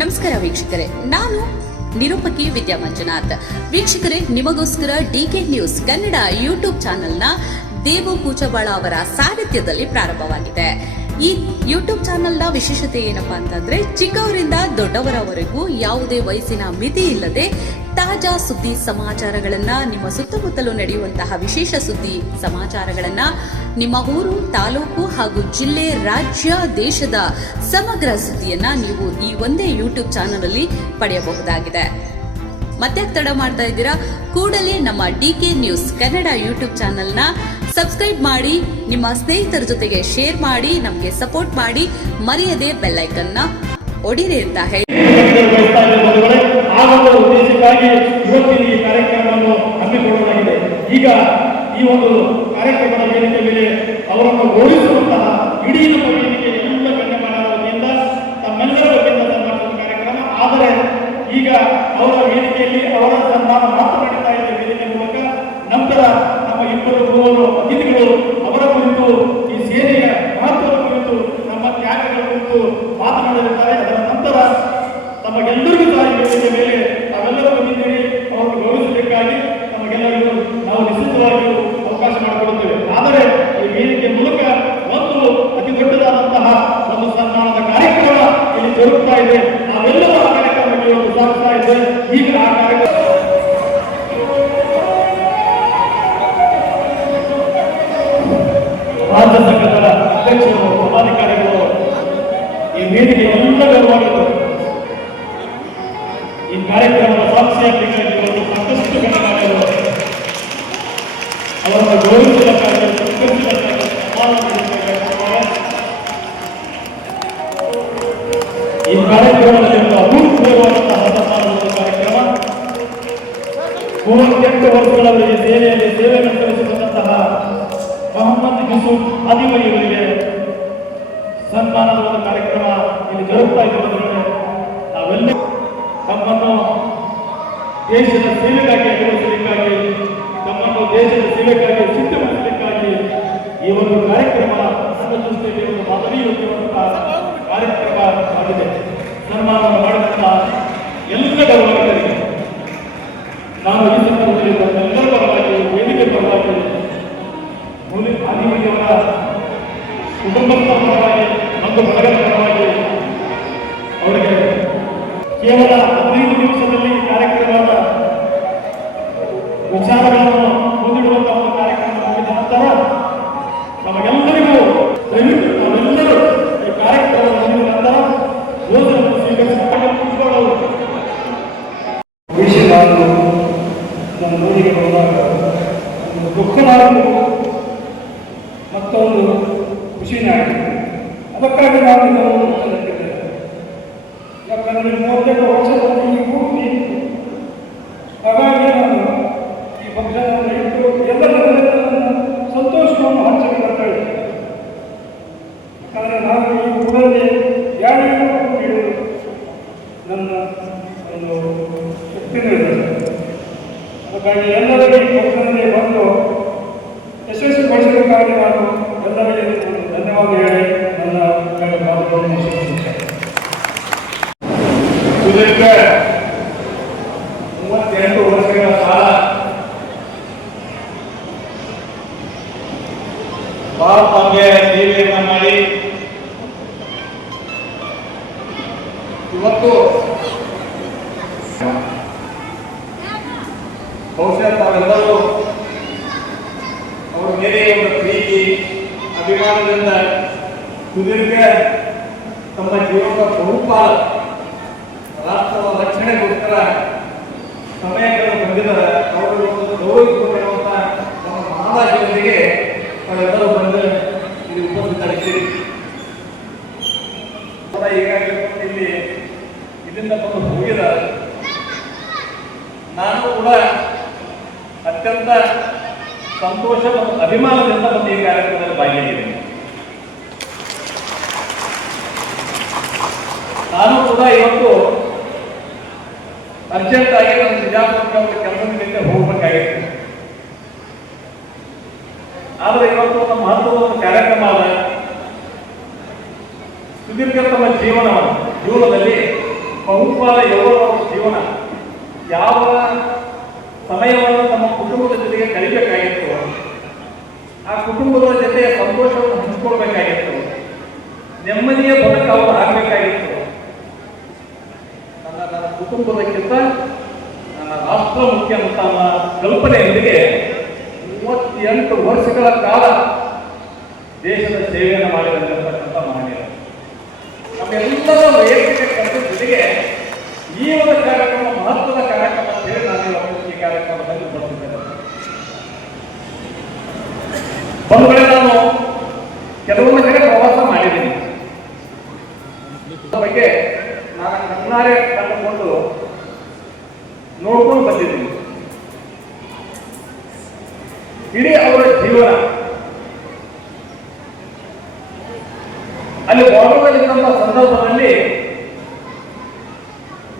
ನಮಸ್ಕಾರ ವೀಕ್ಷಕರೇ, ನಾನು ನಿರೂಪಕಿ ವಿದ್ಯಾ ಮಂಜುನಾಥ್. ವೀಕ್ಷಕರೇ, ನಿಮಗೋಸ್ಕರ ಡಿಕೆ ನ್ಯೂಸ್ ಕನ್ನಡ ಯೂಟ್ಯೂಬ್ ಚಾನೆಲ್ನ ದೇವು ಕೂಚಬಾಳ ಅವರ ಸಾರಥ್ಯದಲ್ಲಿ ಪ್ರಾರಂಭವಾಗಿದೆ. ಈ ಯೂಟ್ಯೂಬ್ ಚಾನೆಲ್ನ ವಿಶೇಷತೆ ಏನಪ್ಪಾ ಅಂತಂದ್ರೆ, ಚಿಕ್ಕವರಿಂದ ದೊಡ್ಡವರವರೆಗೂ ಯಾವುದೇ ವಯಸ್ಸಿನ ಮಿತಿ ಇಲ್ಲದೆ ತಾಜಾ ಸುದ್ದಿ ಸಮಾಚಾರಗಳನ್ನ, ನಿಮ್ಮ ಸುತ್ತಮುತ್ತಲು ನಡೆಯುವಂತಹ ವಿಶೇಷ ಸುದ್ದಿ ಸಮಾಚಾರಗಳನ್ನ, ನಿಮ್ಮ ಊರು, ತಾಲೂಕು ಹಾಗೂ ಜಿಲ್ಲೆ, ರಾಜ್ಯ, ದೇಶದ ಸಮಗ್ರ ಸುದ್ದಿಯನ್ನ ನೀವು ಈ ಒಂದೇ ಯೂಟ್ಯೂಬ್ ಚಾನೆಲ್ ಅಲ್ಲಿ ಪಡೆಯಬಹುದಾಗಿದೆ. ಮತ್ತೆ ತಡ ಮಾಡ್ತಾ ಇದ್ದೀರಾ? ಕೂಡಲೇ ನಮ್ಮ ಡಿಕೆ ನ್ಯೂಸ್ ಕನ್ನಡ ಯೂಟ್ಯೂಬ್ ಚಾನೆಲ್ನ ಸಬ್ಸ್ಕ್ರೈಬ್ ಮಾಡಿ, ನಿಮ್ಮ ಸ್ನೇಹಿತರ ಜೊತೆಗೆ ಶೇರ್ ಮಾಡಿ, ನಮಗೆ ಸಪೋರ್ಟ್ ಮಾಡಿ, ಮರೆಯದೆ ಬೆಲ್ ಐಕನ್ ನ ಒಡಿರಿ ಅಂತ ಹೇಳಿ ಉದ್ದೇಶಕ್ಕಾಗಿ ಇವತ್ತಿನ ಈ ಕಾರ್ಯಕ್ರಮವನ್ನು ಹಮ್ಮಿಕೊಳ್ಳಲಾಗಿದೆ. ಈಗ ಈ ಒಂದು ಕಾರ್ಯಕ್ರಮದ ವೇದಿಕೆ ಮೇಲೆ ಅವರನ್ನು ಗೌರವಿಸುವಂತಹ ಇಡೀ ನಮ್ಮ ವೇದಿಕೆ ಎಲ್ಲ ಗಣ್ಯಮಾನ್ಯರ ವತಿಯಿಂದ ತಮ್ಮೆಲ್ಲರ ವತಿಯಿಂದ ಸನ್ಮಾನಿಸುವ ಕಾರ್ಯಕ್ರಮ. ಆದರೆ ಈಗ ಅವರ ವೇದಿಕೆಯಲ್ಲಿ ಅವರ ಸನ್ಮಾನ ಮಾತ್ರ ನಡೀತಾ ಇದೆ ವೇದಿಕೆ ಮೂಲಕ. ನಂತರ ನಮ್ಮ ಇಬ್ಬರು ಮೂವರು ಅತಿಥಿಗಳು ಅವರ ಕುರಿತು, ಈ ಸೇನೆಯ ಮಹತ್ವದ ಕುರಿತು, ನಮ್ಮ ತ್ಯಾಗಗಳ ಕುರಿತು ಮಾತನಾಡಲಿದ್ದಾರೆ. ಅದರ ನಂತರ ತಮಗೆಲ್ಲರಿಗೂ ಸಹ ಈ ವೇದಿಕೆ ಮೇಲೆ ತಾವೆಲ್ಲರೂ ಬಂದಿದ್ದೀರಿ, ಅವರನ್ನು ಗೌರವಿಸಬೇಕಾಗಿ ತಮಗೆಲ್ಲರಿಗೂ ನಾವು ನಿಶ್ಚಿತವಾಗಿಯೂ ಅವಕಾಶ ಮಾಡಿಕೊಡುತ್ತೇವೆ. ಆದರೆ ಈ ವೇದಿಕೆ ಮೂಲಕ ಒಂದು ಅತಿ ದೊಡ್ಡದಾದಂತಹ ಒಂದು ಸನ್ಮಾನದ ಕಾರ್ಯಕ್ರಮ ಇಲ್ಲಿ ಜರುಗುತ್ತಾ ಇದೆ. ನಾವೆಲ್ಲರೂ ಆ ಕಾರ್ಯಕ್ರಮಕ್ಕೆ ಒಂದು ಸಾಗುತ್ತಾ ಇದೆ. ಈಗ ಆ ಕಾರ್ಯಕ್ರಮ ರಾಜ್ಯ ಸಂಘದ ಅಧ್ಯಕ್ಷರು, ಪದಾಧಿಕಾರಿಗಳು, ಈ ವೇದಿಕೆ ಎಲ್ಲ ಗೌರವವಾಗಿತ್ತು. ಈ ಕಾರ್ಯಕ್ರಮದ ಸಾಕ್ಷಿಯಾಗಿರುವುದು ಸಾಕಷ್ಟು ಗಣ್ಯಮಾನ್ಯರು ಅವರನ್ನು ಗೌರವಿಸಬೇಕಾಗಿ ಈ ಕಾರ್ಯಕ್ರಮದಲ್ಲಿ ಒಂದು ಅಭೂತಪೂರ್ವವಾದಂತಹ ಸನ್ಮಾನದ ಕಾರ್ಯಕ್ರಮ. 38 ವರ್ಷಗಳಲ್ಲಿ ಸೇನೆಯಲ್ಲಿ ಸೇವೆಯನ್ನು ಸಲ್ಲಿಸಿದಂತಹ ಮೊಹಮ್ಮದ್ ಯೂಸುಫ್ ಆದಿವಾರಿ ಇವರಿಗೆ ಸನ್ಮಾನದ ಒಂದು ಕಾರ್ಯಕ್ರಮ ಇಲ್ಲಿ ಜರುಗ್ತಾ ಇರುವುದರಿಂದ ನಾವೆಲ್ಲ ತಮ್ಮನ್ನು ದೇಶದ ಸೇವೆಗಾಗಿ ಎದುರಿಸಲಿಕ್ಕಾಗಿ, ತಮ್ಮನ್ನು ದೇಶದ ಸೇವೆಗಾಗಿ ಸಿದ್ಧಪಡಿಸಲಿಕ್ಕಾಗಿ ಈ ಒಂದು ಕಾರ್ಯಕ್ರಮ ನನ್ನ ದೃಷ್ಟಿಯಲ್ಲಿ ಒಂದು ಮಾದರಿಯುತ್ತಿರುವಂತಹ ಕಾರ್ಯಕ್ರಮ ಆಗಿದೆ. ಸನ್ಮಾನವನ್ನು ಮಾಡಿದಂತಹ ಎಲ್ಲ ಗೌರವಗಳಿಗೆ ನಾನು ಈ ಸಂದರ್ಭದಲ್ಲಿ ತಮ್ಮೆಲ್ಲರ ಪರವಾಗಿ, ವೇದಿಕೆ ಪರವಾಗಿ, ಆದಿವಾರಿಯವರ ಕುಟುಂಬದ ಪರವಾಗಿ, ಒಂದು ಬಳಗದ ಪರವಾಗಿ ಅವರಿಗೆ ಕೇವಲ 15 ದಿವಸದಲ್ಲಿ ಕಾರ್ಯಕ್ರಮದ ವಿಚಾರಗಳನ್ನು ಮುಂದಿಡುವಂತಹ ಒಂದು ಕಾರ್ಯಕ್ರಮ ಮುಗಿದ ನಂತರ ನಮಗೆಲ್ಲರಿಗೂ ದಯವಿಟ್ಟು ನಾವೆಲ್ಲರೂ ಈ ಕಾರ್ಯಕ್ರಮ ಮುಗಿದ ನಂತರ ಭೋಜನವನ್ನು ಸ್ವೀಕರಿಸಿಕೊಳ್ಳಲು ನನ್ನ ಊರಿಗೆ ಹೋದಾಗ ಒಂದು ದುಃಖನಾಗಿ ಮತ್ತೊಂದು ಖುಷಿನಾಗಿದೆ. ಅದಕ್ಕಾಗಿ ನಾನು ಇದನ್ನು ಮಾತನಾಡಿದ್ದೇನೆ. ಯಾಕಂದರೆ 38 ವರ್ಷದಲ್ಲಿ ಈ ಭೂಮಿ, ಹಾಗಾಗಿ ನಾನು ಈ ಪಕ್ಷವನ್ನು ಇಟ್ಟು ಎಲ್ಲರ ಸಂತೋಷವನ್ನು ಹಂಚಲು ಬರ್ತಾ ಇದ್ದೇನೆ. ಯಾಕಂದರೆ ನಾನು ಈ ಊರಲ್ಲಿ ಯಾರಿಗೂ ನೀಡುವುದು ನನ್ನ ಒಂದು ಶಕ್ತಿನಿದೆ. ಅದಕ್ಕಾಗಿ ಎಲ್ಲರಿಗೂ ಈ ಪಕ್ಷದಲ್ಲಿ ಬಂದು ಯಶಸ್ವಿಗೊಳಿಸಬೇಕಾಗಿ ನಾನು ಎಲ್ಲರಿಗೆ ಧನ್ಯವಾದ ಹೇಳಿ ನನ್ನ ಮಾತುಗಳನ್ನು ಮುಗಿಸುತ್ತೇನೆ. ಸುದೀರ್ಘ 38 ವರ್ಷಗಳ ಕಾಲ ಭಾರತಕ್ಕೆ ಸೇವೆಯನ್ನು ಮಾಡಿ ಇವತ್ತು ಬಹುಶಃ ತಾವೆಲ್ಲರೂ ಅವರ ಮೇಲೆ ಒಂದು ಪ್ರೀತಿ, ಅಭಿಮಾನದಿಂದ ಸುದೀರ್ಘ ತಮ್ಮ ಜೀವನದ ಬಹುಪಾಲ ರಾಷ್ಟ್ರದ ರಕ್ಷಣೆಗೋಸ್ಕರ ಸಮಯಗಳನ್ನು ಬಂದಿದ್ದಾರೆ. ಅವರು ಗೌರವಿಸಿಕೊಂಡಿರುವಂಥ ನಮ್ಮ ಮಹಾರಾಜರಿಗೆ ಅವರೆಲ್ಲರೂ ಬಂದು ಇಲ್ಲಿ ಉಪಸ್ಥಿತರಿದ್ದೀರಿ. ಈಗಾಗಲೇ ಇಲ್ಲಿ ಇಲ್ಲಿಂದ ಬಂದು ಹೋಗಿದ್ದಾರೆ. ನಾನು ಕೂಡ ಅತ್ಯಂತ ಸಂತೋಷ ಮತ್ತು ಅಭಿಮಾನದಿಂದ ಬಂದು ಈ ಕಾರ್ಯಕ್ರಮದಲ್ಲಿ ಭಾಗಿಯಾಗಿದ್ದೇನೆ. ನಾನು ಕೂಡ ಇವತ್ತು ಅರ್ಜೆಂಟ್ ಆಗಿ ನನ್ನ ಬಿಜಾಪುರಕ್ಕೆ ಒಂದು ಕೆಲಸದ ಮೇಲೆ ಹೋಗಬೇಕಾಗಿತ್ತು. ಆದರೆ ಇವತ್ತು ನಮ್ಮ ಮಹತ್ವದ ಒಂದು ಕಾರ್ಯಕ್ರಮ ಆದ ಸುದೀರ್ಘ ತಮ್ಮ ಜೀವನದಲ್ಲಿ ಬಹುಪಾಲ ಯುವಕರ ಜೀವನ ಯಾವ ಸಮಯವನ್ನು ತಮ್ಮ ಕುಟುಂಬದ ಜೊತೆಗೆ ಕಳಿಬೇಕಾಗಿತ್ತು, ಆ ಕುಟುಂಬದ ಜೊತೆ ಸಂತೋಷವನ್ನು ಹಂಚಿಕೊಳ್ಬೇಕಾಗಿತ್ತು, ನೆಮ್ಮದಿಯ ಬದುಕು ಅವರು ಆಗಬೇಕಾಗಿತ್ತು. ನನ್ನ ಕುಟುಂಬದಕ್ಕಿಂತ ನನ್ನ ರಾಷ್ಟ್ರ ಮುಖ್ಯ ಅಂತ ಕಲ್ಪನೆಯೊಂದಿಗೆ 38 ವರ್ಷಗಳ ಕಾಲ ದೇಶದ ಸೇವೆಯನ್ನು ಮಾಡಿದಂತಕ್ಕಂಥ ಮಹನೀಯರು. ನಮ್ಮೆಲ್ಲರ ವೈಯಕ್ತಿಕ ಕೆಲಸದ ಜೊತೆಗೆ ಈ ಒಂದು ಕಾರ್ಯಕ್ರಮ ಮಹತ್ವದ ಕಾರ್ಯಕ್ರಮ ಅಂತ ಹೇಳಿ ನಾನು ಇವತ್ತು ಈ ಕಾರ್ಯಕ್ರಮದಲ್ಲಿ ಬರ್ತಿದ್ದೇನೆ. ಬಂಧುಗಳೇ, ನಾನು ಕೆಲವೊಂದು ಕಡೆ ಪ್ರವಾಸ ಮಾಡಿದ್ದೀನಿ. ಬಗ್ಗೆ ನಾನು ಕಣ್ಣಾರೆ ಕಂಡುಕೊಂಡು ನೋಡ್ಕೊಂಡು ಬಂದಿದ್ದೀನಿ. ಇಡೀ ಅವರ ಜೀವನ ಅಲ್ಲಿ ಬಾರ್ಡರ್ನಲ್ಲಿದ್ದಂಥ ಸಂದರ್ಭದಲ್ಲಿ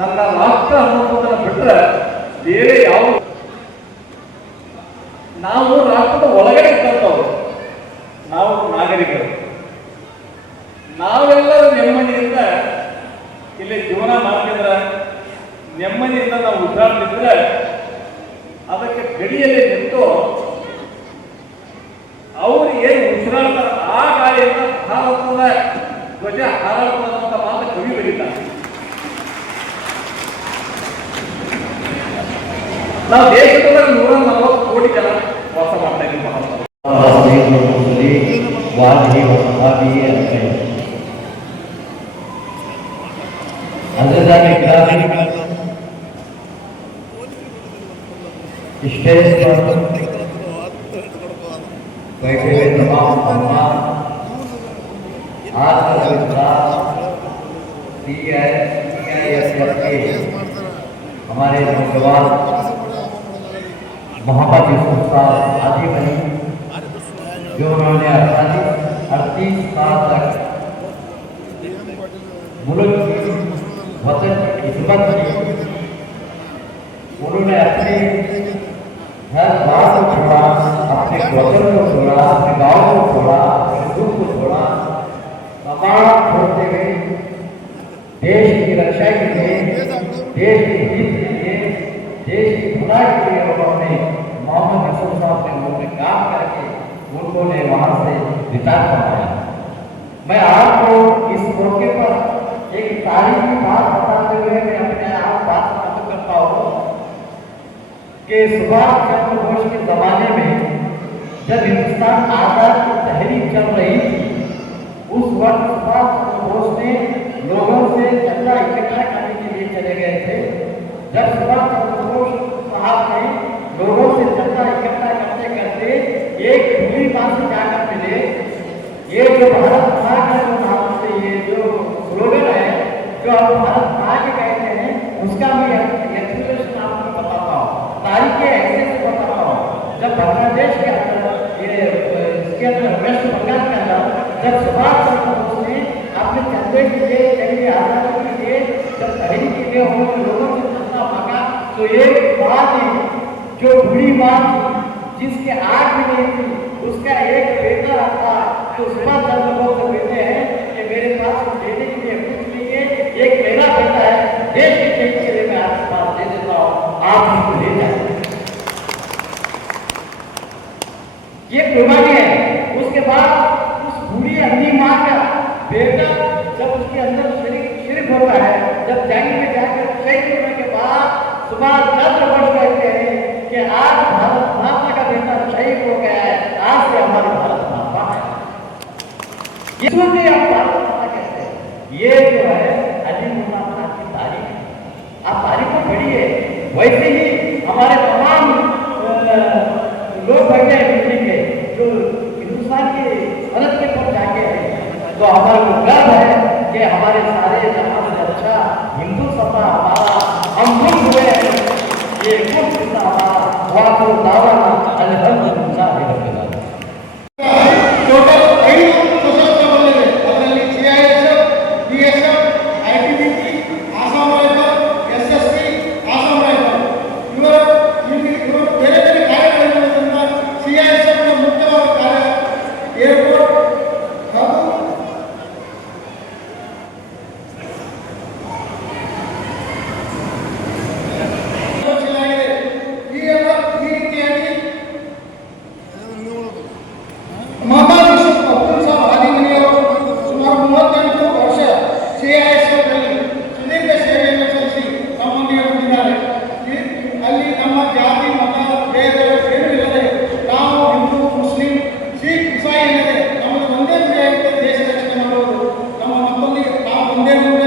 ನನ್ನ ರಾಷ್ಟ್ರ ಅನ್ನೋದನ್ನು ಬಿಟ್ಟರೆ ಬೇರೆ ಯಾವ ನಾವು ರಾಷ್ಟ್ರದ ಒಳಗಡೆ ಇದ್ದಂಥವ್ರು, ನಾವು ನಾಗರಿಕರು, ನಾವೆಲ್ಲರೂ ನೆಮ್ಮದಿಯಿಂದ ಇಲ್ಲಿ ಜೀವನ ಮಾಡ್ತಿದ್ರೆ, ನೆಮ್ಮದಿಯಿಂದ ನಾವು ಉಸಿರಾಡ್ತಿದ್ರೆ ಅದಕ್ಕೆ ಗಡಿಯಲ್ಲಿ ನಿಂತು ಅವರು ಏನು ಉಸಿರಾಡ್ತಾರೆ ಆ ಗಾಳಿಯಿಂದ ಭಾರತದ ಧ್ವಜ ಹಾರಾಡುವಂತ ಮಾತು ಕವಿ ಬರೀತಾರೆ. ನಾವು ದೇಶದಲ್ಲಿ 140 ಕೋಟಿ ಜನ ವಾಸ ಮಾಡ್ತಾ ಇದ್ದೀವಿ. स्टेज पर बैठे हुए तमाम सम्मान आत्मविश्वास CISF के हमारे नौजवान मोहम्मद यूसुफ साहब आदि बनी, जो उन्होंने 38 साल तक मुल्क की वतन की खिदमत की। उन्होंने अपने हर बात को छोड़ा, अपने वतन को छोड़ा, अपने गाँव को छोड़ा, अपने दुख को छोड़ा, तमाम छोड़ते हुए देश की रक्षा के लिए, देश के हित के लिए, देश की भलाई के लिए उन्होंने मोहम्मद यूसुफ साहब के मुंह में काम करके उन्होंने वहाँ से रिटायर करवाया। मैं आपको इस मौके पर एक तारीखी बात बताते हुए मैं अपने आप बात खत्म करता हूँ कि सुभाष चंद्र बोस के जमाने में जब हिंदुस्तान आजाद की तहरीक चल रही थी, उस वक्त सुभाष चंद्र बोस ने लोगों से चंदा इकट्ठा करने के लिए चले गए थे। जब सुभाष चंद्र बोस साहब ने लोगों से चंदा इकट्ठा करते करते एक खुली बात से जाकर मिले, ये जो भारत माँ का जो नाम से ये जो स्लोगन है, जो हम भारत माँ के कहते हैं, उसका मैं एक्सप्लेनेशन आपको बताता हूँ, तारीख ऐसे से बताता हूँ। जब बांग्लादेश के अंदर इसके अंदर वेस्ट बंगाल के अंदर जब सुभाष चंद्र बोस ने अपने चंदे के लिए आजादी के लिए जब तहरीक के लिए उन्होंने लोगों से चंदा मांगा, तो एक बात जो बूढ़ी बात जिसके आग भी नहीं थी, उसका एक बेटा था जो सुभाष चंद्र बोस के बेटे हैं कि मेरे पास देने के लिए कुछ नहीं है, एक मेरा बेटा है, देश के हित के लिए मैं आपके पास दे देता हूँ, आप उसको ले जाए। ये कुर्बानी है। उसके बाद उस बूढ़ी अंधी माँ का बेटा जब उसके अंदर शरीक होता है, जब जंग में जाकर शहीद होने के बाद सुभाष चंद्र बोस कहते हैं कि आज भारत माता का बेटा शहीद हो गया है, आज से हमारी भारत माता है। इसलिए आप भारत माता कहते हैं। ये जो है अजीमुल्लाह खान की तारीख, आप तारीख को पढ़िए। वैसे ही हमारे तमाम लोग बैठे हैं दिल्ली के जो हिंदुस्तान की सरहद के पर जाके हैं, तो हमारे को गर्व है कि हमारे सारे जहां से अच्छा हिंदू सत्ता हमारा हम खुद हुए हैं, ये खुद हिस्सा हमारा वाको दावा अल्हम्दुलिल्लाह टोटल 5 सशस्त्र बल ಇದೆ. ಅದರಲ್ಲಿ CISF, BSF, ITBP, Assam rifle, SSB, Assam rifle ಇವರು ಬೇರೆ ಬೇರೆ ಕಾರ್ಯಗಳಿರೋದ್ರಿಂದ CISF ನ ಮುಖ್ಯವಾದ ಕಾರ್ಯ ಏರ್ಪೋರ್ಟ್ ಹಾಗೂ CISF ನಲ್ಲಿ ಸುದೀರ್ಘ ಸೇವೆಯನ್ನು ಸಲ್ಲಿಸಿ ನಮ್ಮೊಂದಿಗೆ ಬಂದಿದ್ದಾರೆ. ಅಲ್ಲಿ ನಮ್ಮ ಜಾತಿ ಮತ ಭೇದ ಏನೂ ಇಲ್ಲದೆ ನಾವು ಹಿಂದೂ ಮುಸ್ಲಿಂ ಸಿಖ್ ಇಸಾಯಿ ಎನ್ನದೆ ನಮ್ಮದು ಒಂದೇ ಗುರಿಯಾಗಿದ್ದ ದೇಶ ರಕ್ಷಣೆ ಮಾಡುವುದು. ನಮ್ಮ ನಮ್ಮೊಂದಿಗೆ ನಾವು ಒಂದೇ ಗುರಿ